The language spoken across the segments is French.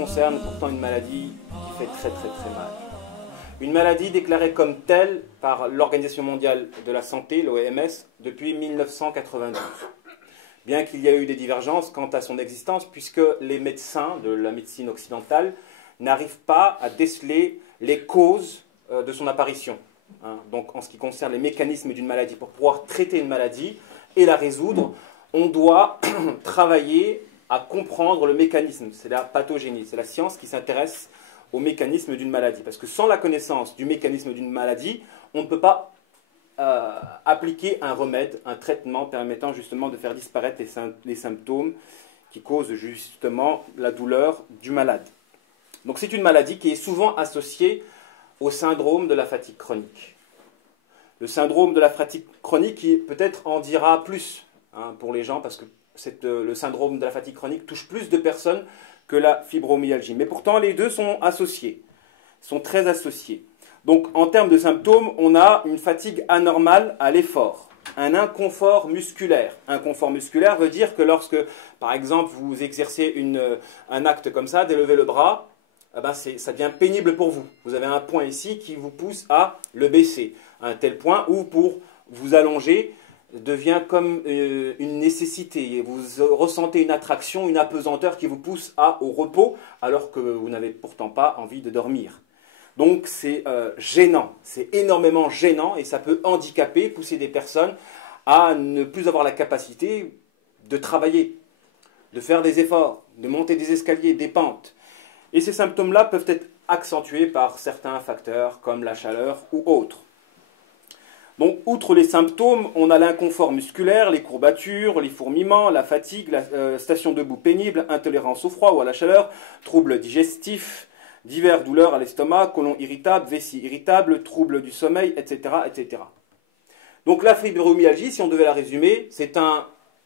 concerne pourtant une maladie qui fait très très très mal. Une maladie déclarée comme telle par l'Organisation mondiale de la santé, l'OMS, depuis 1992. Bien qu'il y ait eu des divergences quant à son existence, puisque les médecins de la médecine occidentale n'arrivent pas à déceler les causes de son apparition. Donc en ce qui concerne les mécanismes d'une maladie, pour pouvoir traiter une maladie et la résoudre, on doit travailler à comprendre le mécanisme. C'est la pathogénie, c'est la science qui s'intéresse au mécanisme d'une maladie. Parce que sans la connaissance du mécanisme d'une maladie, on ne peut pas appliquer un remède, un traitement permettant justement de faire disparaître les symptômes qui causent justement la douleur du malade. Donc c'est une maladie qui est souvent associée au syndrome de la fatigue chronique. Le syndrome de la fatigue chronique qui peut-être en dira plus pour les gens, parce que le syndrome de la fatigue chronique touche plus de personnes que la fibromyalgie. Mais pourtant, les deux sont associés, sont très associés. Donc, en termes de symptômes, on a une fatigue anormale à l'effort, un inconfort musculaire. Inconfort musculaire veut dire que lorsque, par exemple, vous exercez un acte comme ça, d'élever le bras, ça devient pénible pour vous. Vous avez un point ici qui vous pousse à le baisser, à un tel point où, pour vous allonger, devient comme une nécessité. Vous ressentez une attraction, une apesanteur qui vous pousse au repos, alors que vous n'avez pourtant pas envie de dormir. Donc c'est gênant, c'est énormément gênant, et ça peut handicaper, pousser des personnes à ne plus avoir la capacité de travailler, de faire des efforts, de monter des escaliers, des pentes. Et ces symptômes-là peuvent être accentués par certains facteurs comme la chaleur ou autres. Donc, outre les symptômes, on a l'inconfort musculaire, les courbatures, les fourmillements, la fatigue, la station debout pénible, intolérance au froid ou à la chaleur, troubles digestifs, diverses douleurs à l'estomac, côlon irritable, vessie irritable, troubles du sommeil, etc., etc. Donc la fibromyalgie, si on devait la résumer, c'est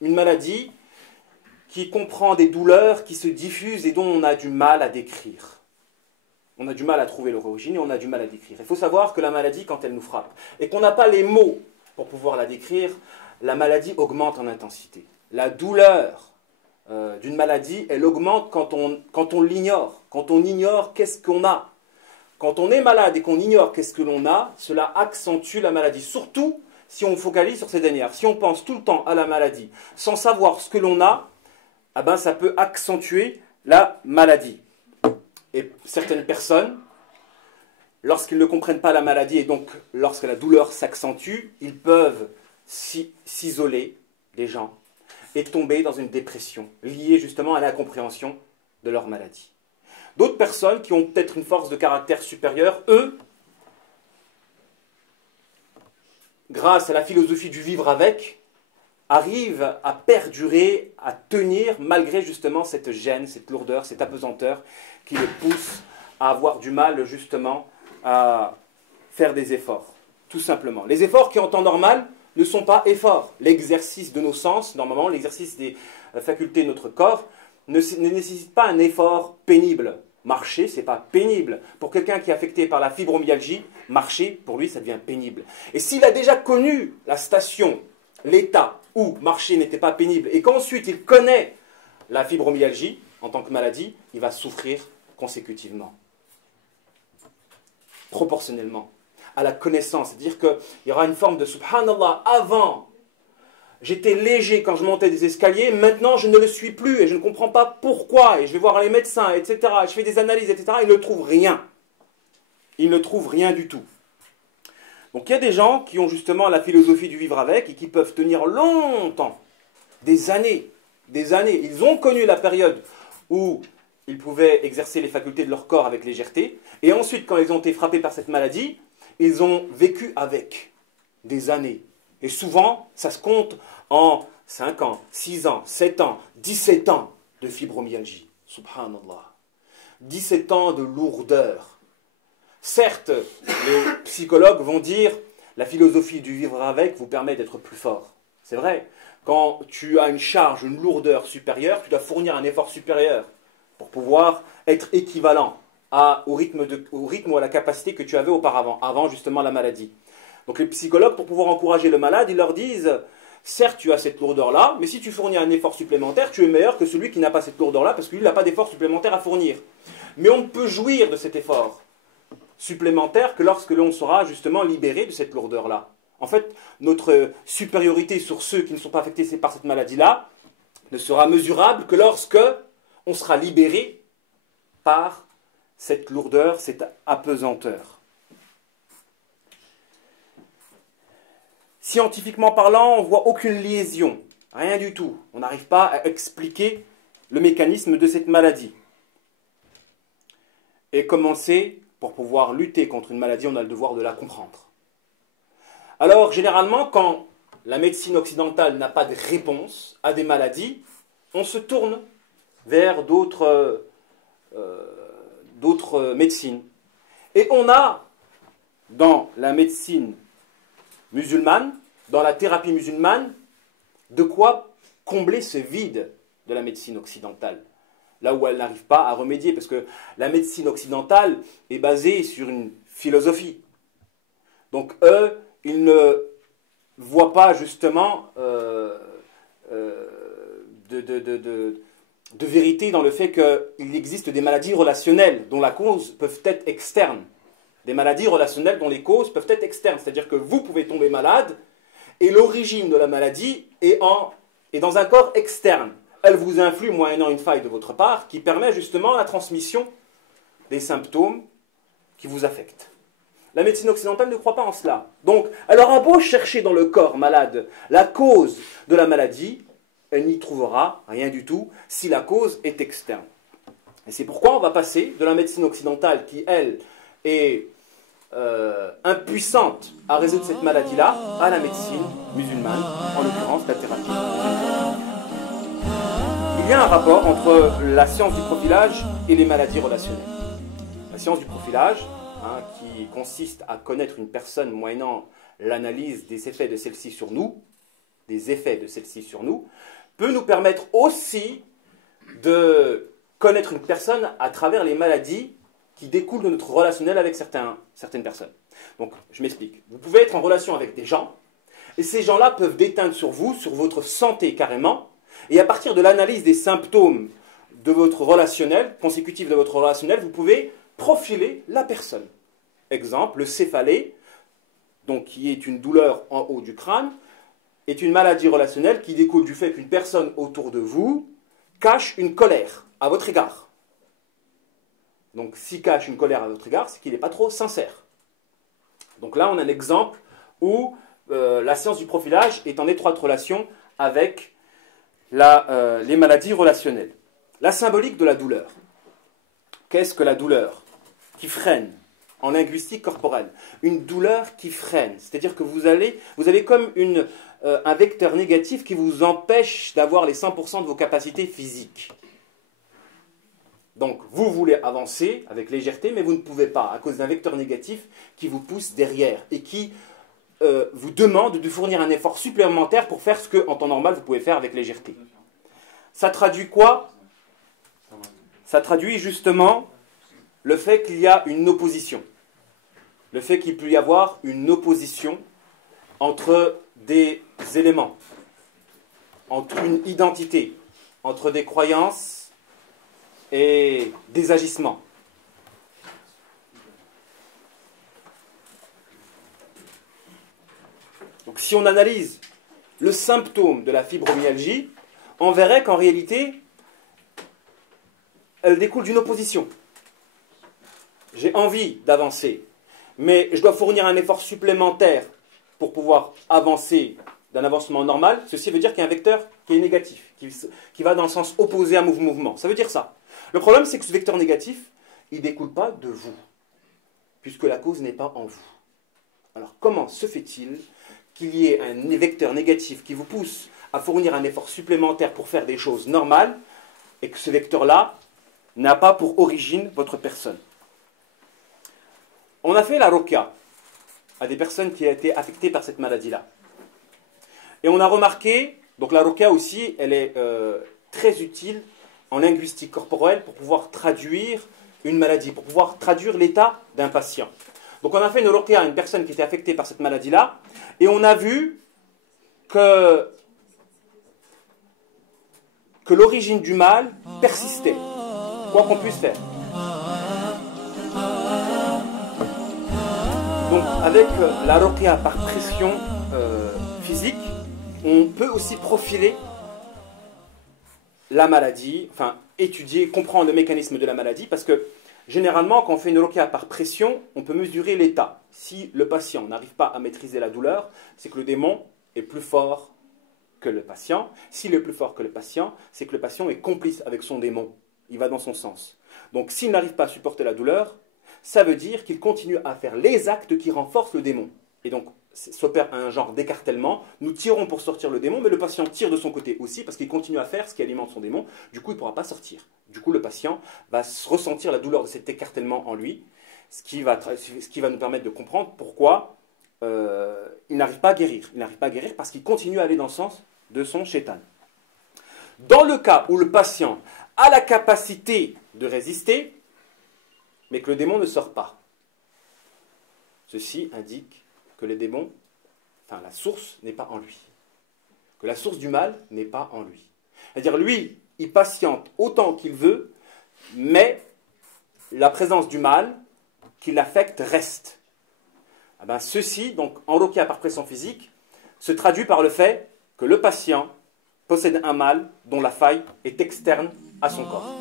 une maladie qui comprend des douleurs qui se diffusent et dont on a du mal à décrire. On a du mal à trouver leur origine et on a du mal à décrire. Il faut savoir que la maladie, quand elle nous frappe, et qu'on n'a pas les mots pour pouvoir la décrire, la maladie augmente en intensité. La douleur d'une maladie, elle augmente quand on l'ignore. Quand on ignore qu'est-ce qu'on a. Quand on est malade et qu'on ignore qu'est-ce que l'on a, cela accentue la maladie. Surtout si on focalise sur ces dernières. Si on pense tout le temps à la maladie sans savoir ce que l'on a, ça peut accentuer la maladie. Et certaines personnes, lorsqu'ils ne comprennent pas la maladie et donc lorsque la douleur s'accentue, ils peuvent s'isoler, les gens, et tomber dans une dépression liée justement à l'incompréhension de leur maladie. D'autres personnes qui ont peut-être une force de caractère supérieure, eux, grâce à la philosophie du vivre avec, arrivent à perdurer, à tenir malgré justement cette gêne, cette lourdeur, cette apesanteur qui les pousse à avoir du mal justement à faire des efforts, tout simplement. Les efforts qui en temps normal ne sont pas efforts. L'exercice de nos sens, normalement, l'exercice des facultés de notre corps ne nécessite pas un effort pénible. Marcher, ce n'est pas pénible. Pour quelqu'un qui est affecté par la fibromyalgie, marcher, pour lui, ça devient pénible. Et s'il a déjà connu la station, l'état où marcher n'était pas pénible, et qu'ensuite il connaît la fibromyalgie en tant que maladie, il va souffrir consécutivement, proportionnellement à la connaissance. C'est-à-dire qu'il y aura une forme de subhanallah. Avant, j'étais léger quand je montais des escaliers, maintenant je ne le suis plus, et je ne comprends pas pourquoi, et je vais voir les médecins, etc., je fais des analyses, etc., ils ne trouvent rien. Ils ne trouvent rien du tout. Donc il y a des gens qui ont justement la philosophie du vivre avec et qui peuvent tenir longtemps, des années, des années. Ils ont connu la période où ils pouvaient exercer les facultés de leur corps avec légèreté, et ensuite quand ils ont été frappés par cette maladie, ils ont vécu avec des années. Et souvent, ça se compte en 5 ans, 6 ans, 7 ans, 17 ans de fibromyalgie. Subhanallah. 17 ans de lourdeur. Certes, les psychologues vont dire la philosophie du vivre avec vous permet d'être plus fort. C'est vrai. Quand tu as une charge, une lourdeur supérieure, tu dois fournir un effort supérieur pour pouvoir être équivalent au rythme ou à la capacité que tu avais auparavant, avant justement la maladie. Donc les psychologues, pour pouvoir encourager le malade, ils leur disent Certes, tu as cette lourdeur-là, mais si tu fournis un effort supplémentaire, tu es meilleur que celui qui n'a pas cette lourdeur-là, parce que lui n'a pas d'effort supplémentaire à fournir. Mais on ne peut jouir de cet effort supplémentaire que lorsque l'on sera justement libéré de cette lourdeur-là. En fait, notre supériorité sur ceux qui ne sont pas affectés par cette maladie-là ne sera mesurable que lorsque on sera libéré par cette lourdeur, cette apesanteur. Scientifiquement parlant, on ne voit aucune liaison, rien du tout. On n'arrive pas à expliquer le mécanisme de cette maladie. Et comme on le sait, pour pouvoir lutter contre une maladie, on a le devoir de la comprendre. Alors, généralement, quand la médecine occidentale n'a pas de réponse à des maladies, on se tourne vers d'autres médecines. Et on a, dans la médecine musulmane, dans la thérapie musulmane, de quoi combler ce vide de la médecine occidentale. Là où elle n'arrive pas à remédier, parce que la médecine occidentale est basée sur une philosophie. Donc eux, ils ne voient pas justement de vérité dans le fait qu'il existe des maladies relationnelles dont la cause peut être externe. Des maladies relationnelles dont les causes peuvent être externes. C'est-à-dire que vous pouvez tomber malade et l'origine de la maladie est dans un corps externe. Elle vous influe moyennant une faille de votre part qui permet justement la transmission des symptômes qui vous affectent. La médecine occidentale ne croit pas en cela. Donc, elle aura beau chercher dans le corps malade la cause de la maladie, elle n'y trouvera rien du tout si la cause est externe. Et c'est pourquoi on va passer de la médecine occidentale qui, elle, est impuissante à résoudre cette maladie-là à la médecine musulmane, en l'occurrence la thérapie musulmane. Il y a un rapport entre la science du profilage et les maladies relationnelles. La science du profilage, qui consiste à connaître une personne moyennant l'analyse des effets de celle-ci sur nous, peut nous permettre aussi de connaître une personne à travers les maladies qui découlent de notre relationnel avec certaines personnes. Donc, je m'explique. Vous pouvez être en relation avec des gens, et ces gens-là peuvent déteindre sur vous, sur votre santé carrément, et à partir de l'analyse des symptômes de votre relationnel, consécutifs de votre relationnel, vous pouvez profiler la personne. Exemple, le céphalée, donc qui est une douleur en haut du crâne, est une maladie relationnelle qui découle du fait qu'une personne autour de vous cache une colère à votre égard. Donc, s'il cache une colère à votre égard, c'est qu'il n'est pas trop sincère. Donc là, on a un exemple où la science du profilage est en étroite relation avec les maladies relationnelles. La symbolique de la douleur. Qu'est-ce que la douleur qui freine en linguistique corporelle? Une douleur qui freine, c'est-à-dire que vous avez comme un vecteur négatif qui vous empêche d'avoir les 100% de vos capacités physiques. Donc, vous voulez avancer avec légèreté, mais vous ne pouvez pas, à cause d'un vecteur négatif qui vous pousse derrière et qui vous demande de fournir un effort supplémentaire pour faire ce que, en temps normal, vous pouvez faire avec légèreté. Ça traduit quoi? Ça traduit justement le fait qu'il y a une opposition. Le fait qu'il peut y avoir une opposition entre des éléments, entre une identité, entre des croyances et des agissements. Donc si on analyse le symptôme de la fibromyalgie, on verrait qu'en réalité, elle découle d'une opposition. J'ai envie d'avancer, mais je dois fournir un effort supplémentaire pour pouvoir avancer d'un avancement normal. Ceci veut dire qu'il y a un vecteur qui est négatif, qui va dans le sens opposé à mouvement. Ça veut dire ça. Le problème, c'est que ce vecteur négatif, il ne découle pas de vous, puisque la cause n'est pas en vous. Alors, comment se fait-il qu'il y ait un vecteur négatif qui vous pousse à fournir un effort supplémentaire pour faire des choses normales, et que ce vecteur-là n'a pas pour origine votre personne? On a fait la ruqya à des personnes qui ont été affectées par cette maladie-là. Et on a remarqué, donc la ruqya aussi, elle est très utile en linguistique corporelle pour pouvoir traduire une maladie, pour pouvoir traduire l'état d'un patient. Donc on a fait une ruqya à une personne qui était affectée par cette maladie-là, et on a vu que que l'origine du mal persistait, quoi qu'on puisse faire. Donc, avec la ruqya par pression physique, on peut aussi profiler la maladie, enfin, étudier, comprendre le mécanisme de la maladie, parce que généralement, quand on fait une ruqya par pression, on peut mesurer l'état. Si le patient n'arrive pas à maîtriser la douleur, c'est que le démon est plus fort que le patient. S'il est plus fort que le patient, c'est que le patient est complice avec son démon. Il va dans son sens. Donc, s'il n'arrive pas à supporter la douleur, ça veut dire qu'il continue à faire les actes qui renforcent le démon. Et donc, s'opère un genre d'écartèlement. Nous tirons pour sortir le démon, mais le patient tire de son côté aussi parce qu'il continue à faire ce qui alimente son démon. Du coup, il ne pourra pas sortir. Du coup, le patient va ressentir la douleur de cet écartèlement en lui, ce qui va nous permettre de comprendre pourquoi il n'arrive pas à guérir. Il n'arrive pas à guérir parce qu'il continue à aller dans le sens de son shaitan. Dans le cas où le patient a la capacité de résister, mais que le démon ne sort pas, ceci indique que le démon, enfin la source, n'est pas en lui. Que la source du mal n'est pas en lui. C'est-à-dire, lui, il patiente autant qu'il veut, mais la présence du mal qui l'affecte reste. Eh bien, ceci, donc en ruqya par pression physique, se traduit par le fait que le patient possède un mal dont la faille est externe à son corps.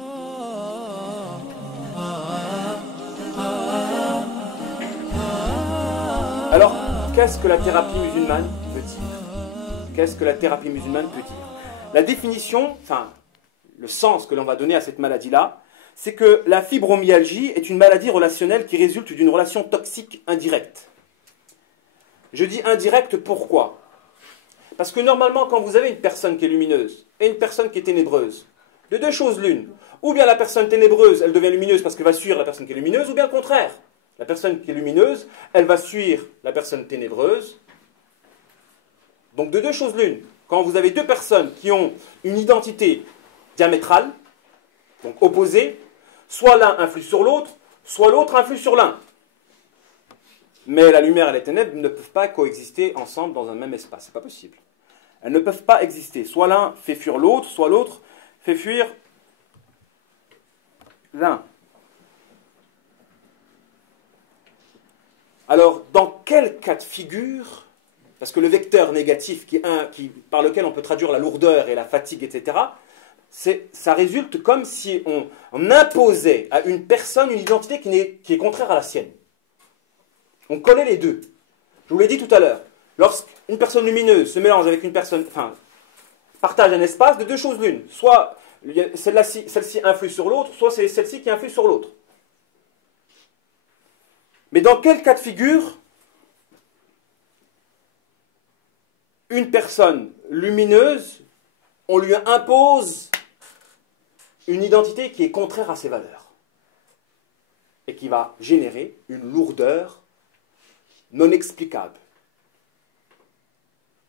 Alors, qu'est-ce que la thérapie musulmane veut dire? Qu'est-ce que la thérapie musulmane peut dire? La définition, enfin, le sens que l'on va donner à cette maladie-là, c'est que la fibromyalgie est une maladie relationnelle qui résulte d'une relation toxique indirecte. Je dis indirecte pourquoi? Parce que normalement, quand vous avez une personne qui est lumineuse et une personne qui est ténébreuse, de deux choses l'une, ou bien la personne ténébreuse, elle devient lumineuse parce qu'elle va suivre la personne qui est lumineuse, ou bien le contraire. La personne qui est lumineuse, elle va suivre la personne ténébreuse. Donc de deux choses l'une. Quand vous avez deux personnes qui ont une identité diamétrale, donc opposée, soit l'un influe sur l'autre, soit l'autre influe sur l'un. Mais la lumière et les ténèbres ne peuvent pas coexister ensemble dans un même espace. Ce n'est pas possible. Elles ne peuvent pas exister. Soit l'un fait fuir l'autre, soit l'autre fait fuir l'un. Alors, dans quel cas de figure, parce que le vecteur négatif par lequel on peut traduire la lourdeur et la fatigue, etc., ça résulte comme si on imposait à une personne une identité qui est contraire à la sienne. On connaît les deux. Je vous l'ai dit tout à l'heure. Lorsqu'une personne lumineuse se mélange avec une personne, enfin, partage un espace, de deux choses l'une. Soit celle-ci influe sur l'autre, soit c'est celle-ci qui influe sur l'autre. Mais dans quel cas de figure une personne lumineuse, on lui impose une identité qui est contraire à ses valeurs et qui va générer une lourdeur non explicable.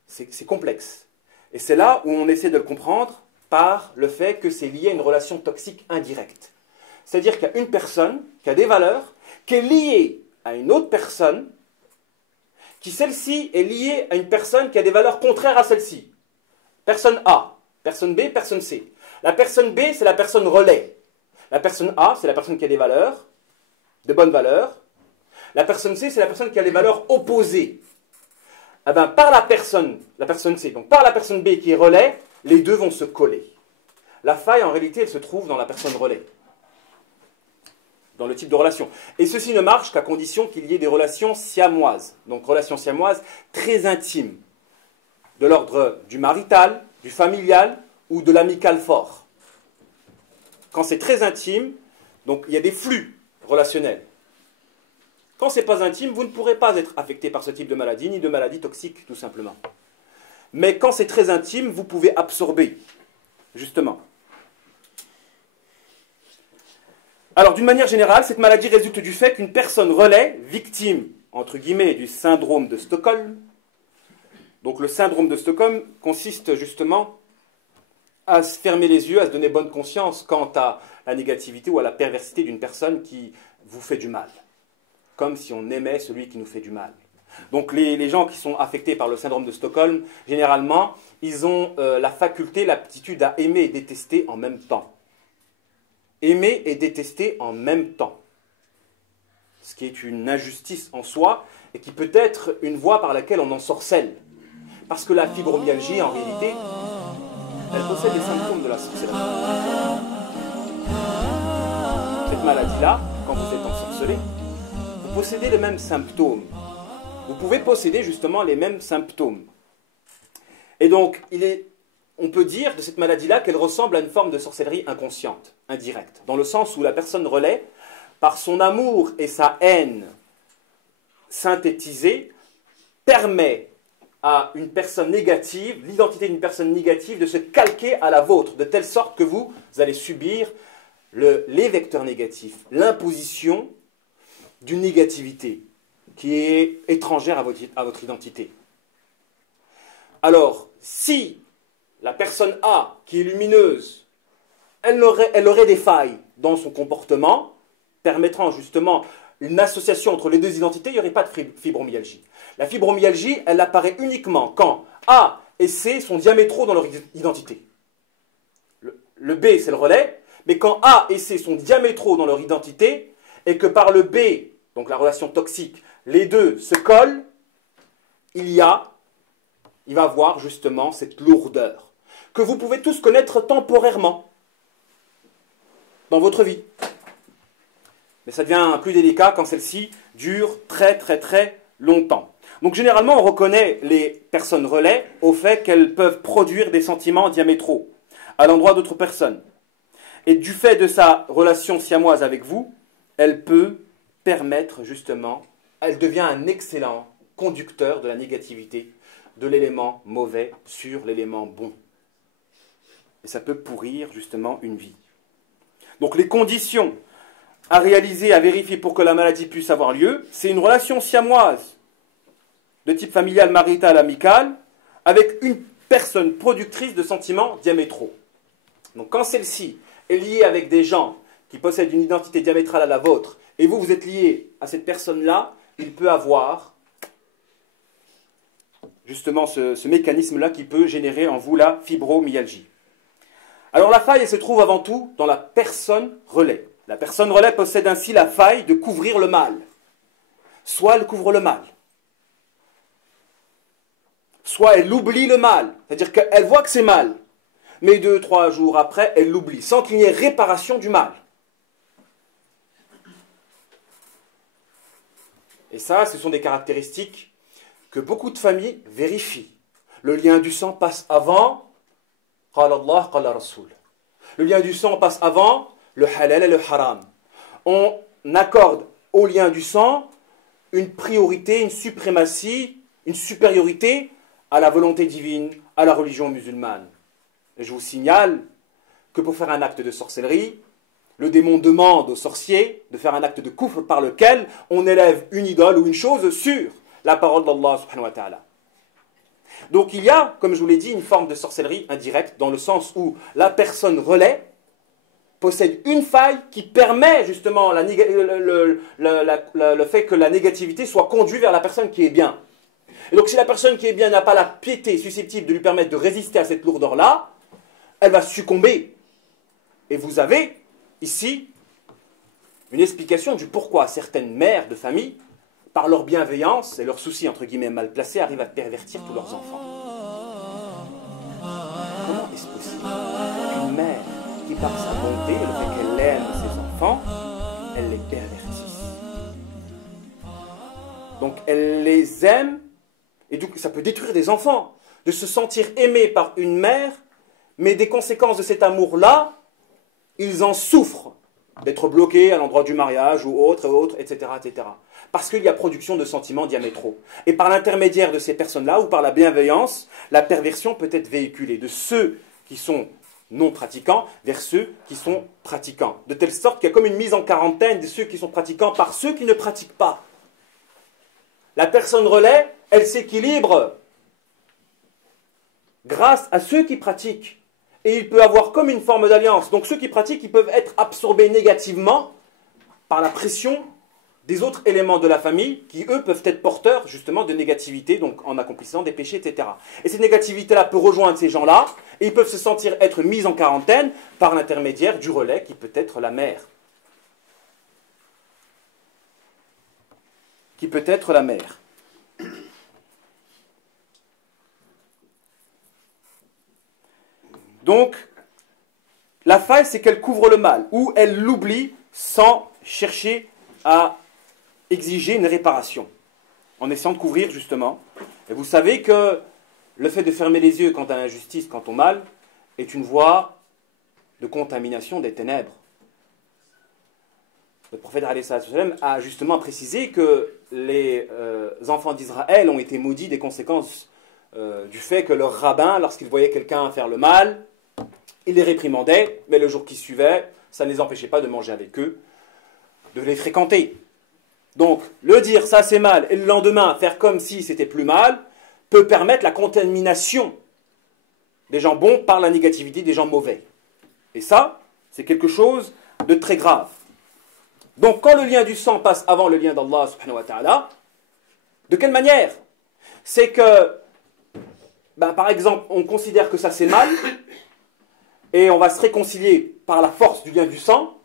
C'est complexe. Et c'est là où on essaie de le comprendre par le fait que c'est lié à une relation toxique indirecte. C'est-à-dire qu'il y a une personne qui a des valeurs, qui est liée à une autre personne, qui celle-ci est liée à une personne qui a des valeurs contraires à celle-ci. Personne A, personne B, personne C. La personne B, c'est la personne relais. La personne A, c'est la personne qui a des valeurs, de bonnes valeurs. La personne C, c'est la personne qui a des valeurs opposées. Eh bien, par la personne C, donc par la personne B qui est relais, les deux vont se coller. La faille, en réalité, elle se trouve dans la personne relais, dans le type de relation. Et ceci ne marche qu'à condition qu'il y ait des relations siamoises. Donc, relations siamoises très intimes, de l'ordre du marital, du familial ou de l'amical fort. Quand c'est très intime, donc il y a des flux relationnels. Quand ce n'est pas intime, vous ne pourrez pas être affecté par ce type de maladie, ni de maladie toxique, tout simplement. Mais quand c'est très intime, vous pouvez absorber, justement. Alors, d'une manière générale, cette maladie résulte du fait qu'une personne relais, victime, entre guillemets, du syndrome de Stockholm. Donc, le syndrome de Stockholm consiste justement à se fermer les yeux, à se donner bonne conscience quant à la négativité ou à la perversité d'une personne qui vous fait du mal. Comme si on aimait celui qui nous fait du mal. Donc les gens qui sont affectés par le syndrome de Stockholm, généralement, ils ont la faculté, l'aptitude à aimer et détester en même temps. Aimer et détester en même temps. Ce qui est une injustice en soi et qui peut être une voie par laquelle on ensorcelle. Parce que la fibromyalgie, en réalité, elle possède les symptômes de la sorcellerie. Cette maladie-là, quand vous êtes ensorcelé, vous possédez les mêmes symptômes. Vous pouvez posséder justement les mêmes symptômes. Et donc, on peut dire de cette maladie-là qu'elle ressemble à une forme de sorcellerie inconsciente, indirecte, dans le sens où la personne relaie, par son amour et sa haine synthétisée, permet à une personne négative, l'identité d'une personne négative, de se calquer à la vôtre, de telle sorte que vous allez subir les vecteurs négatifs, l'imposition d'une négativité qui est étrangère à votre identité. Alors, si la personne A, qui est lumineuse, elle aurait des failles dans son comportement, permettant justement une association entre les deux identités, il n'y aurait pas de fibromyalgie. La fibromyalgie, elle apparaît uniquement quand A et C sont diamétraux dans leur identité. Le B, c'est le relais, mais quand A et C sont diamétraux dans leur identité, et que par le B, donc la relation toxique, les deux se collent, il va avoir justement cette lourdeur, que vous pouvez tous connaître temporairement dans votre vie. Mais ça devient plus délicat quand celle-ci dure très très très longtemps. Donc généralement, on reconnaît les personnes relais au fait qu'elles peuvent produire des sentiments diamétraux à l'endroit d'autres personnes. Et du fait de sa relation siamoise avec vous, elle peut permettre justement, elle devient un excellent conducteur de la négativité, de l'élément mauvais sur l'élément bon. Et ça peut pourrir justement une vie. Donc les conditions à réaliser, à vérifier pour que la maladie puisse avoir lieu, c'est une relation siamoise de type familial, marital, amical, avec une personne productrice de sentiments diamétraux. Donc quand celle-ci est liée avec des gens qui possèdent une identité diamétrale à la vôtre, et vous êtes lié à cette personne-là, il peut avoir justement ce mécanisme-là qui peut générer en vous la fibromyalgie. Alors la faille, elle se trouve avant tout dans la personne relais. La personne relais possède ainsi la faille de couvrir le mal. Soit elle couvre le mal, soit elle oublie le mal, c'est-à-dire qu'elle voit que c'est mal, mais 2-3 jours après, elle l'oublie, sans qu'il n'y ait réparation du mal. Et ça, ce sont des caractéristiques que beaucoup de familles vérifient. Le lien du sang passe avant, qala Allah, qala Rasoul. Le lien du sang passe avant le halal et le haram. On accorde au lien du sang une priorité, une suprématie, une supériorité à la volonté divine, à la religion musulmane. Et je vous signale que pour faire un acte de sorcellerie, le démon demande au sorcier de faire un acte de kufr par lequel on élève une idole ou une chose sur la parole d'Allah subhanahu wa ta'ala. Donc il y a, comme je vous l'ai dit, une forme de sorcellerie indirecte dans le sens où la personne relais possède une faille qui permet justement le fait que la négativité soit conduite vers la personne qui est bien. Et donc si la personne qui est bien n'a pas la piété susceptible de lui permettre de résister à cette lourdeur-là, elle va succomber. Et vous avez ici une explication du pourquoi certaines mères de famille, par leur bienveillance et leur souci entre guillemets mal placés, arrivent à pervertir tous leurs enfants. Comment est-ce possible qu'une mère qui par sa bonté, le fait qu'elle aime ses enfants, elle les pervertisse? Donc elle les aime, et donc ça peut détruire des enfants, de se sentir aimé par une mère, mais des conséquences de cet amour-là, ils en souffrent, d'être bloqués à l'endroit du mariage ou autre, etc., etc. Parce qu'il y a production de sentiments diamétraux. Et par l'intermédiaire de ces personnes-là, ou par la bienveillance, la perversion peut être véhiculée de ceux qui sont non pratiquants vers ceux qui sont pratiquants. De telle sorte qu'il y a comme une mise en quarantaine de ceux qui sont pratiquants par ceux qui ne pratiquent pas. La personne relais, elle s'équilibre grâce à ceux qui pratiquent. Et il peut avoir comme une forme d'alliance. Donc ceux qui pratiquent, ils peuvent être absorbés négativement par la pression des autres éléments de la famille qui, eux, peuvent être porteurs justement de négativité, donc en accomplissant des péchés, etc. Et cette négativité-là peut rejoindre ces gens-là, et ils peuvent se sentir être mis en quarantaine par l'intermédiaire du relais qui peut être la mère. Qui peut être la mère. Donc, la faille, c'est qu'elle couvre le mal, ou elle l'oublie sans chercher à exiger une réparation, en essayant de couvrir justement. Et vous savez que le fait de fermer les yeux quant à l'injustice, quant au mal, est une voie de contamination des ténèbres. Le prophète a justement précisé que les enfants d'Israël ont été maudits des conséquences du fait que leur rabbin, lorsqu'il voyait quelqu'un faire le mal, il les réprimandait, mais le jour qui suivait, ça ne les empêchait pas de manger avec eux, de les fréquenter. Donc, le dire ça c'est mal, et le lendemain faire comme si c'était plus mal, peut permettre la contamination des gens bons par la négativité des gens mauvais. Et ça, c'est quelque chose de très grave. Donc, quand le lien du sang passe avant le lien d'Allah subhanahu wa ta'ala, de quelle manière? C'est que, par exemple, on considère que ça c'est mal, et on va se réconcilier par la force du lien du sang,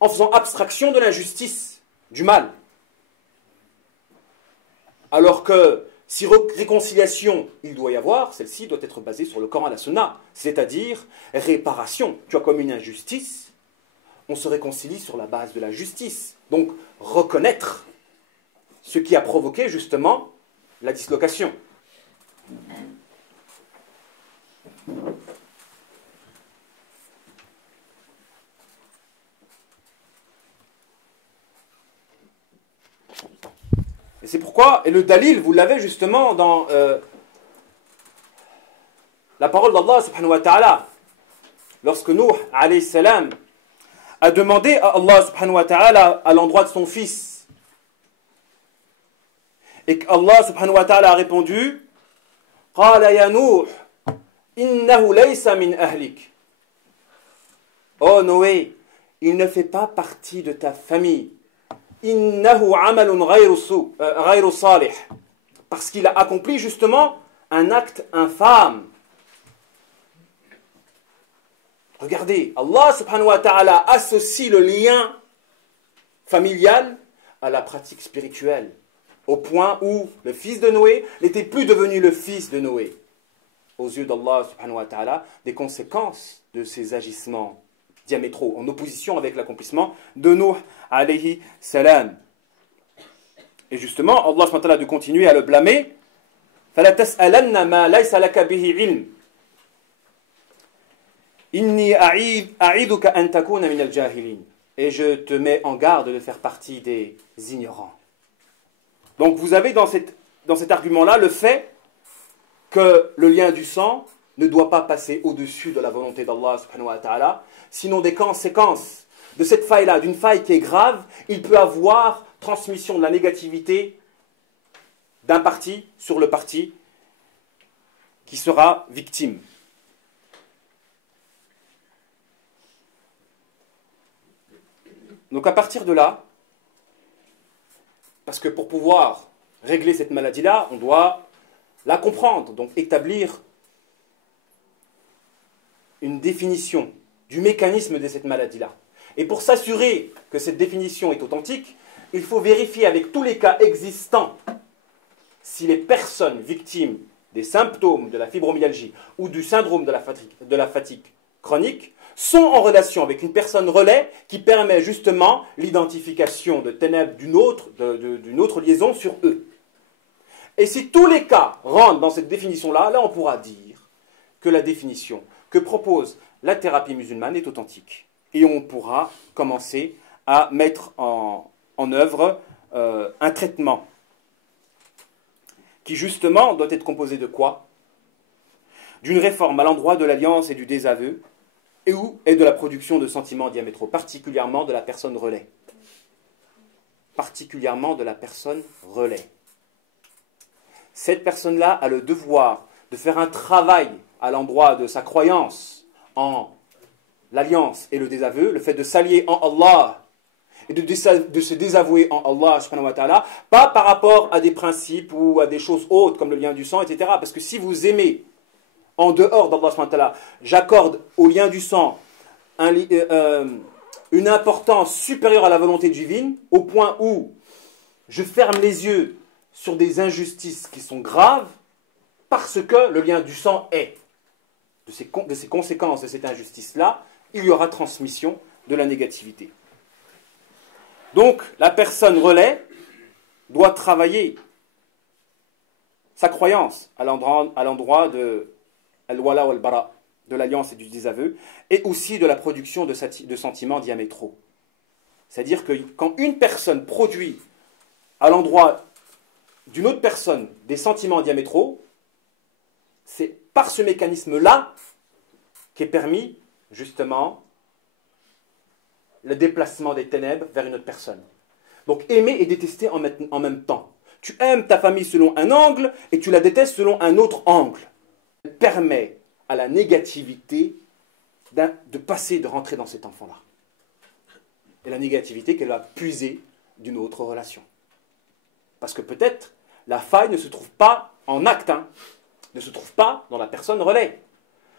en faisant abstraction de l'injustice, du mal. Alors que, si réconciliation il doit y avoir, celle-ci doit être basée sur le Coran et la Sunna, c'est-à-dire réparation. Tu as commis une injustice, on se réconcilie sur la base de la justice. Donc, reconnaître ce qui a provoqué justement la dislocation. Et c'est pourquoi, et le dalil, vous l'avez justement dans la parole d'Allah subhanahu wa ta'ala, lorsque Nuh alayhi salam a demandé à Allah subhanahu wa ta'ala à l'endroit de son fils, et qu'Allah subhanahu wa ta'ala a répondu, قال يا نوح إنه ليس من أهلك. Oh Noé, il ne fait pas partie de ta famille. إنه عمل غير صالح. Parce qu'il a accompli justement un acte infâme. Regardez, Allah subhanahu wa ta'ala associe le lien familial à la pratique spirituelle, au point où le fils de Noé n'était plus devenu le fils de Noé. Aux yeux d'Allah subhanahu wa ta'ala, des conséquences de ces agissements diamétraux, en opposition avec l'accomplissement de Nuh alayhi salam. Et justement, Allah subhanahu wa ta'ala de continuer à le blâmer. فَلَا تَسْأَلَنَّ مَا لَيْسَ لَكَ بِهِ عِلْمٍ إِنِّي أَعِيدُكَ أَن تَكُونَ مِنَ الْجَاهِلِينَ. Et je te mets en garde de faire partie des ignorants. Donc vous avez dans cet argument-là le fait que le lien du sang ne doit pas passer au-dessus de la volonté d'Allah subhanahu wa ta'ala, sinon des conséquences de cette faille-là, d'une faille qui est grave, il peut avoir transmission de la négativité d'un parti sur le parti qui sera victime. Donc à partir de là, parce que pour pouvoir régler cette maladie-là, on doit la comprendre, donc établir une définition du mécanisme de cette maladie-là. Et pour s'assurer que cette définition est authentique, il faut vérifier avec tous les cas existants si les personnes victimes des symptômes de la fibromyalgie ou du syndrome de la fatigue chronique sont en relation avec une personne relais qui permet justement l'identification de ténèbres d'une autre liaison sur eux. Et si tous les cas rentrent dans cette définition-là, là on pourra dire que la définition que propose la thérapie musulmane est authentique. Et on pourra commencer à mettre en œuvre un traitement qui justement doit être composé de quoi? D'une réforme à l'endroit de l'alliance et du désaveu, et de la production de sentiments diamétraux, particulièrement de la personne relais. Particulièrement de la personne relais. Cette personne-là a le devoir de faire un travail à l'endroit de sa croyance en l'alliance et le désaveu, le fait de s'allier en Allah et de se désavouer en Allah subhanahu wa ta'ala, pas par rapport à des principes ou à des choses hautes comme le lien du sang, etc. Parce que si vous aimez en dehors d'Allah subhanahu wa ta'ala, j'accorde au lien du sang une importance supérieure à la volonté divine, au point où je ferme les yeux sur des injustices qui sont graves, parce que le lien du sang est. De ces conséquences de cette injustice-là, il y aura transmission de la négativité. Donc, la personne relais doit travailler sa croyance à l'endroit de al-wala wal-bara, de l'alliance et du désaveu, et aussi de la production de sentiments diamétraux. C'est-à-dire que quand une personne produit à l'endroit d'une autre personne des sentiments diamétraux, c'est par ce mécanisme-là qu'est permis, justement, le déplacement des ténèbres vers une autre personne. Donc aimer et détester en même temps. Tu aimes ta famille selon un angle et tu la détestes selon un autre angle. Ça permet à la négativité de rentrer dans cet enfant-là. Et la négativité qu'elle va puiser d'une autre relation. Parce que peut-être la faille ne se trouve pas en acte, ne se trouve pas dans la personne relais.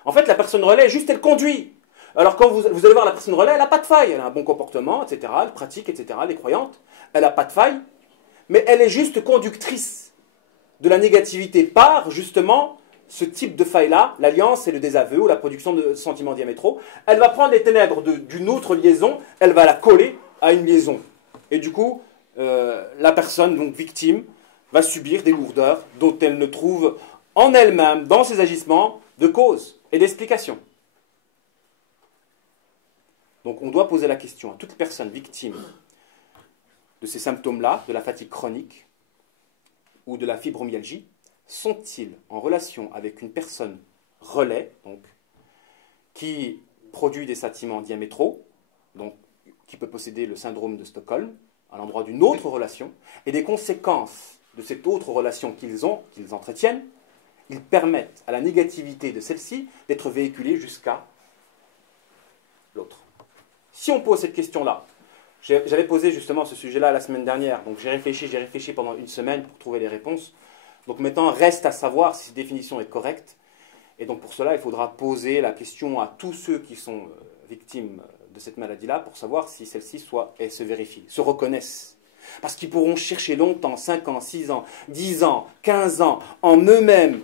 En fait, la personne relais, juste elle conduit. Alors quand vous allez voir la personne relais, elle n'a pas de faille. Elle a un bon comportement, etc. Elle pratique, etc. Elle est croyante. Elle n'a pas de faille. Mais elle est juste conductrice de la négativité par, justement, ce type de faille-là, l'alliance et le désaveu ou la production de sentiments diamétraux. Elle va prendre les ténèbres d'une autre liaison, elle va la coller à une liaison. Et du coup, la personne, donc victime, va subir des lourdeurs dont elle ne trouve en elle-même, dans ses agissements, de cause et d'explication. Donc on doit poser la question à toute personne victime de ces symptômes-là, de la fatigue chronique ou de la fibromyalgie, sont-ils en relation avec une personne relais, donc, qui produit des sentiments diamétraux, donc, qui peut posséder le syndrome de Stockholm, à l'endroit d'une autre relation, et des conséquences de cette autre relation qu'ils entretiennent, ils permettent à la négativité de celle-ci d'être véhiculée jusqu'à l'autre. Si on pose cette question-là, j'avais posé justement ce sujet-là la semaine dernière, donc j'ai réfléchi pendant une semaine pour trouver les réponses. Donc maintenant, reste à savoir si cette définition est correcte. Et donc pour cela, il faudra poser la question à tous ceux qui sont victimes de cette maladie-là pour savoir si celle-ci se vérifie, se reconnaissent. Parce qu'ils pourront chercher longtemps, 5 ans, 6 ans, 10 ans, 15 ans, en eux-mêmes,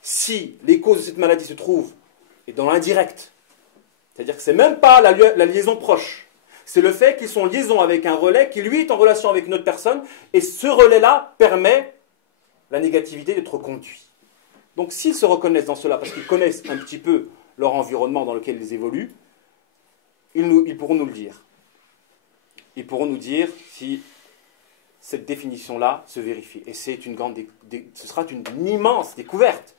si les causes de cette maladie se trouvent et dans l'indirect. C'est-à-dire que ce n'est même pas la liaison proche. C'est le fait qu'ils sont en liaison avec un relais qui, lui, est en relation avec une autre personne, et ce relais-là permet la négativité d'être conduit. Donc s'ils se reconnaissent dans cela, parce qu'ils connaissent un petit peu leur environnement dans lequel ils évoluent, ils pourront nous le dire. Ils pourront nous dire si cette définition-là se vérifie. Et ce sera une immense découverte.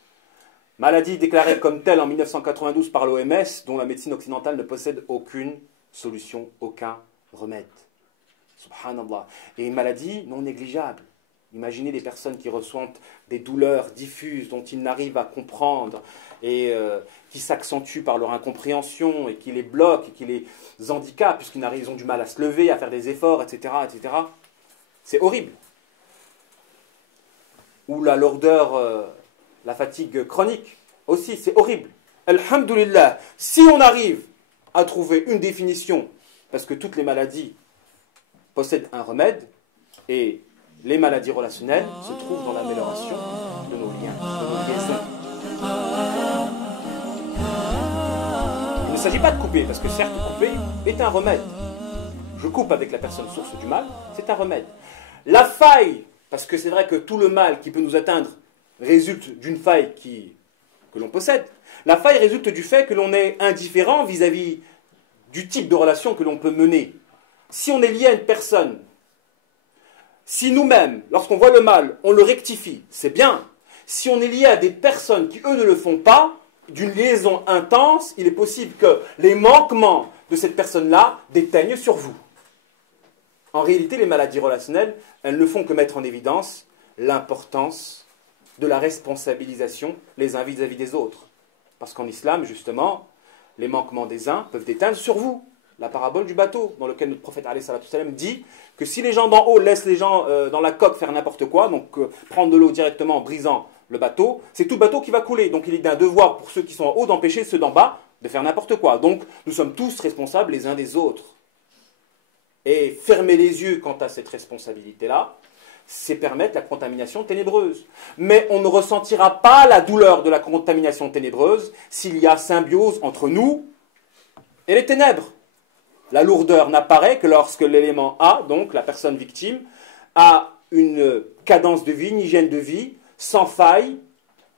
Maladie déclarée comme telle en 1992 par l'OMS, dont la médecine occidentale ne possède aucune solution, aucun remède. Subhanallah. Et une maladie non négligeable. Imaginez des personnes qui ressentent des douleurs diffuses dont ils n'arrivent à comprendre et qui s'accentuent par leur incompréhension et qui les bloquent et qui les handicapent puisqu'ils ont du mal à se lever, à faire des efforts, etc. etc. C'est horrible. Ou la lourdeur, la fatigue chronique aussi, c'est horrible. Alhamdulillah, si on arrive à trouver une définition, parce que toutes les maladies possèdent un remède, et les maladies relationnelles se trouvent dans l'amélioration de nos liens, de nos liaisons. Il ne s'agit pas de couper, parce que certes, couper est un remède. Je coupe avec la personne source du mal, c'est un remède. La faille, parce que c'est vrai que tout le mal qui peut nous atteindre résulte d'une faille que l'on possède. La faille résulte du fait que l'on est indifférent vis-à-vis du type de relation que l'on peut mener. Si on est lié à une personne, si nous-mêmes, lorsqu'on voit le mal, on le rectifie, c'est bien. Si on est lié à des personnes qui, eux, ne le font pas, d'une liaison intense, il est possible que les manquements de cette personne-là déteignent sur vous. En réalité, les maladies relationnelles, elles ne font que mettre en évidence l'importance de la responsabilisation les uns vis-à-vis des autres. Parce qu'en islam, justement, les manquements des uns peuvent déteindre sur vous. La parabole du bateau, dans lequel notre prophète alayhi salatu wassalam dit que si les gens d'en haut laissent les gens dans la coque faire n'importe quoi, donc prendre de l'eau directement en brisant le bateau, c'est tout le bateau qui va couler. Donc il est d'un devoir pour ceux qui sont en haut d'empêcher ceux d'en bas de faire n'importe quoi. Donc nous sommes tous responsables les uns des autres. Et fermer les yeux quant à cette responsabilité-là, c'est permettre la contamination ténébreuse. Mais on ne ressentira pas la douleur de la contamination ténébreuse s'il y a symbiose entre nous et les ténèbres. La lourdeur n'apparaît que lorsque l'élément A, donc la personne victime, a une cadence de vie, une hygiène de vie, sans faille,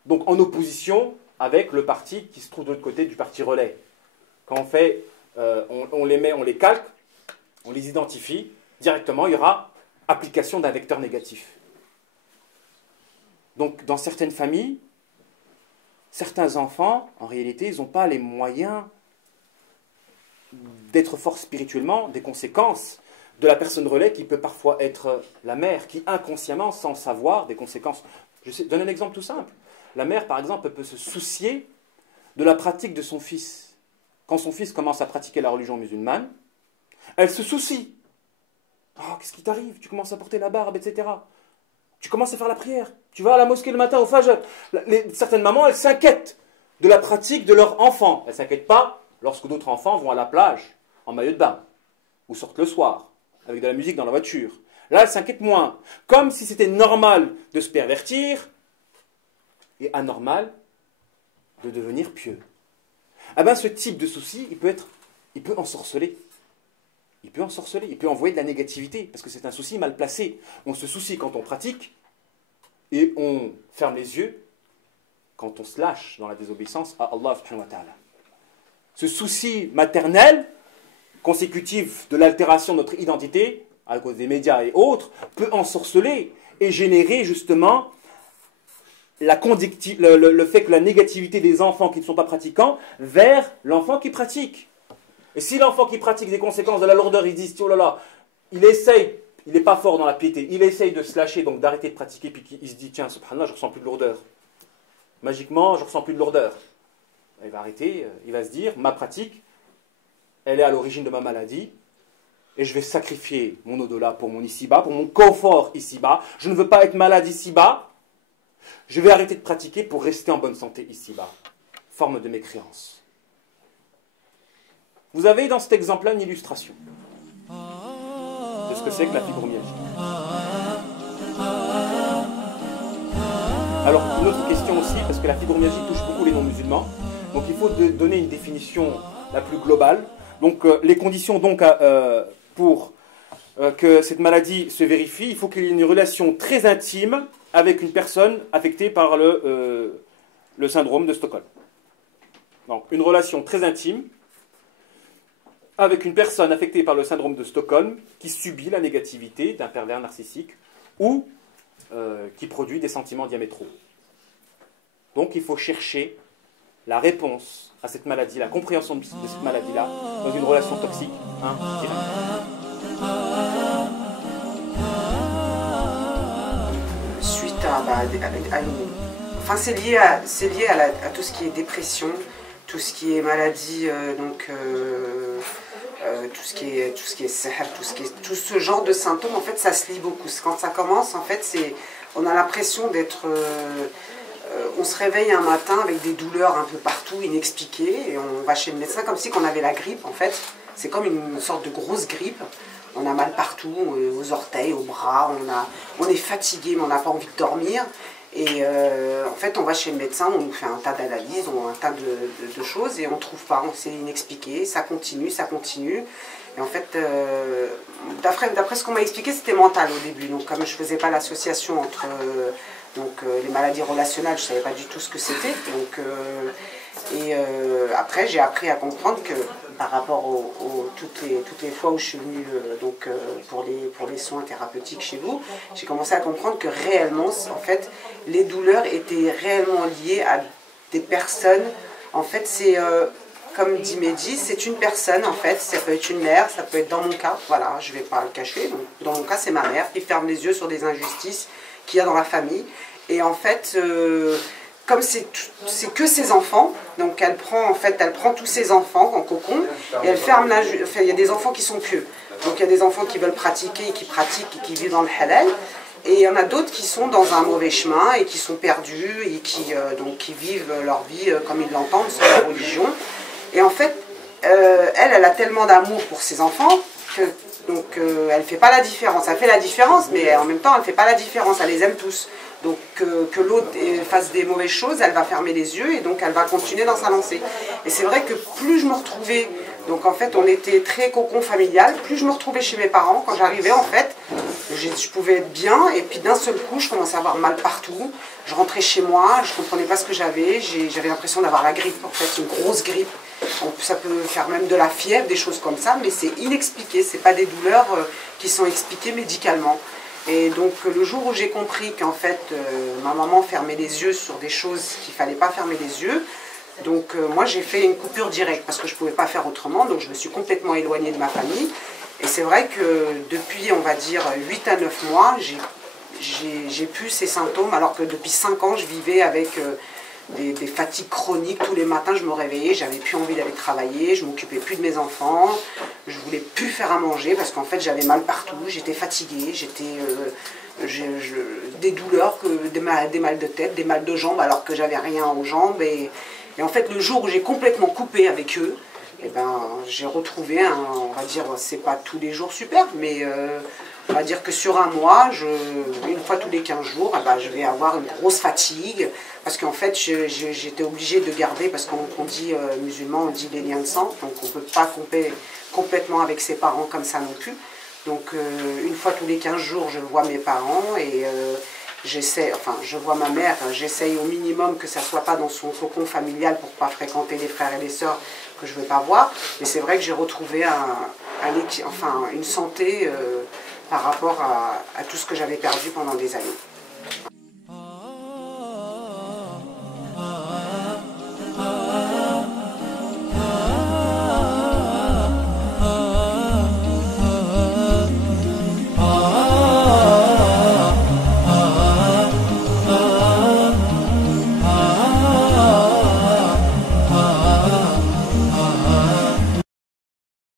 donc en opposition avec le parti qui se trouve de l'autre côté du parti relais. Quand on fait, on les calque, on les identifie, directement il y aura application d'un vecteur négatif. Donc dans certaines familles, certains enfants, en réalité, ils n'ont pas les moyens d'être forts spirituellement, des conséquences de la personne relais qui peut parfois être la mère, qui inconsciemment, sans savoir des conséquences. Je donne un exemple tout simple. La mère, par exemple, peut se soucier de la pratique de son fils. Quand son fils commence à pratiquer la religion musulmane, elle se soucie. Oh, qu'est-ce qui t'arrive? Tu commences à porter la barbe, etc. Tu commences à faire la prière. Tu vas à la mosquée le matin au Fajr. Certaines mamans, elles s'inquiètent de la pratique de leur enfant. Elles ne s'inquiètent pas lorsque d'autres enfants vont à la plage en maillot de bain ou sortent le soir avec de la musique dans la voiture. Là, elles s'inquiètent moins. Comme si c'était normal de se pervertir et anormal de devenir pieux. Ah ben, ce type de souci, il peut ensorceler. Il peut ensorceler, il peut envoyer de la négativité, parce que c'est un souci mal placé. On se soucie quand on pratique, et on ferme les yeux quand on se lâche dans la désobéissance à Allah subhanahu wa ta'ala. Ce souci maternel, consécutif de l'altération de notre identité, à cause des médias et autres, peut ensorceler et générer justement le fait que la négativité des enfants qui ne sont pas pratiquants vers l'enfant qui pratique. Et si l'enfant qui pratique des conséquences de la lourdeur, il dit, oh là là, il essaye, il n'est pas fort dans la piété, il essaye de se lâcher, donc d'arrêter de pratiquer, puis il se dit, tiens, subhanallah, je ne ressens plus de lourdeur. Magiquement, je ne ressens plus de lourdeur. Il va arrêter, il va se dire, ma pratique, elle est à l'origine de ma maladie, et je vais sacrifier mon au-delà pour mon ici-bas, pour mon confort ici-bas. Je ne veux pas être malade ici-bas, je vais arrêter de pratiquer pour rester en bonne santé ici-bas. Forme de mécréance. Vous avez dans cet exemple-là une illustration de ce que c'est que la fibromyalgie. Alors, une autre question aussi, parce que la fibromyalgie touche beaucoup les non-musulmans, donc il faut donner une définition la plus globale. Donc, les conditions donc, pour que cette maladie se vérifie, il faut qu'il y ait une relation très intime avec une personne affectée par le syndrome de Stockholm. Donc, une relation très intime avec une personne affectée par le syndrome de Stockholm qui subit la négativité d'un pervers narcissique ou qui produit des sentiments diamétraux. Donc il faut chercher la réponse à cette maladie, la compréhension de cette maladie-là dans une relation toxique directe. Suite à une... Enfin, c'est lié à tout ce qui est dépression, tout ce qui est maladie, tout ce qui est sihr, tout ce genre de symptômes, en fait, ça se lie beaucoup. Quand ça commence, en fait, on a l'impression d'être... on se réveille un matin avec des douleurs un peu partout, inexpliquées, et on va chez le médecin comme si on avait la grippe, en fait. C'est comme une sorte de grosse grippe. On a mal partout, aux orteils, aux bras, on est fatigué, mais on n'a pas envie de dormir. Et en fait, on va chez le médecin, on nous fait un tas d'analyses, un tas de choses, et on ne trouve pas, c'est inexpliqué, ça continue. Et en fait, d'après ce qu'on m'a expliqué, c'était mental au début. Donc comme je ne faisais pas l'association entre les maladies relationnelles, je ne savais pas du tout ce que c'était. Après, j'ai appris à comprendre que par rapport toutes les fois où je suis venue pour les soins thérapeutiques chez vous, j'ai commencé à comprendre que réellement, en fait, les douleurs étaient réellement liées à des personnes. En fait, c'est, comme dit Mehdi, c'est une personne, en fait, ça peut être une mère, ça peut être dans mon cas, voilà, je ne vais pas le cacher, donc, dans mon cas, c'est ma mère qui ferme les yeux sur des injustices qu'il y a dans la famille. Et en fait, comme c'est que ses enfants, donc elle prend tous ses enfants en cocon et elle ferme la... Enfin, il y a des enfants qui sont pieux. Donc il y a des enfants qui veulent pratiquer, qui pratiquent et qui vivent dans le halal. Et il y en a d'autres qui sont dans un mauvais chemin et qui sont perdus et qui vivent leur vie comme ils l'entendent, sans leur religion. Et en fait, elle a tellement d'amour pour ses enfants que elle ne fait pas la différence. Elle fait la différence, mais en même temps, elle ne fait pas la différence. Elle les aime tous. Donc que l'autre fasse des mauvaises choses, elle va fermer les yeux et donc elle va continuer dans sa lancée. Et c'est vrai que plus je me retrouvais, donc en fait on était très cocon familial, plus je me retrouvais chez mes parents, quand j'arrivais en fait, je pouvais être bien et puis d'un seul coup je commençais à avoir mal partout. Je rentrais chez moi, je ne comprenais pas ce que j'avais l'impression d'avoir la grippe en fait, une grosse grippe. Ça peut faire même de la fièvre, des choses comme ça, mais c'est inexpliqué, ce n'est pas des douleurs qui sont expliquées médicalement. Et donc le jour où j'ai compris qu'en fait ma maman fermait les yeux sur des choses qu'il ne fallait pas fermer les yeux, donc moi j'ai fait une coupure directe parce que je ne pouvais pas faire autrement, donc je me suis complètement éloignée de ma famille. Et c'est vrai que depuis on va dire 8 à 9 mois, j'ai plus ces symptômes alors que depuis 5 ans je vivais avec des fatigues chroniques. Tous les matins je me réveillais, j'avais plus envie d'aller travailler, je m'occupais plus de mes enfants, je voulais plus faire à manger parce qu'en fait j'avais mal partout, j'étais fatiguée, des douleurs, des mal de tête, des mal de jambes alors que j'avais rien aux jambes. Et en fait le jour où j'ai complètement coupé avec eux, et ben, j'ai retrouvé on va dire, c'est pas tous les jours super, mais on va dire que sur un mois, une fois tous les 15 jours, eh ben, je vais avoir une grosse fatigue. Parce qu'en fait, j'étais obligée de garder, parce qu'on dit musulman, on dit les liens de sang, donc on ne peut pas couper complètement avec ses parents comme ça non plus. Donc une fois tous les 15 jours, je vois mes parents et je vois ma mère, j'essaye au minimum que ça ne soit pas dans son cocon familial pour ne pas fréquenter les frères et les sœurs que je ne veux pas voir. Mais c'est vrai que j'ai retrouvé une santé par rapport à tout ce que j'avais perdu pendant des années.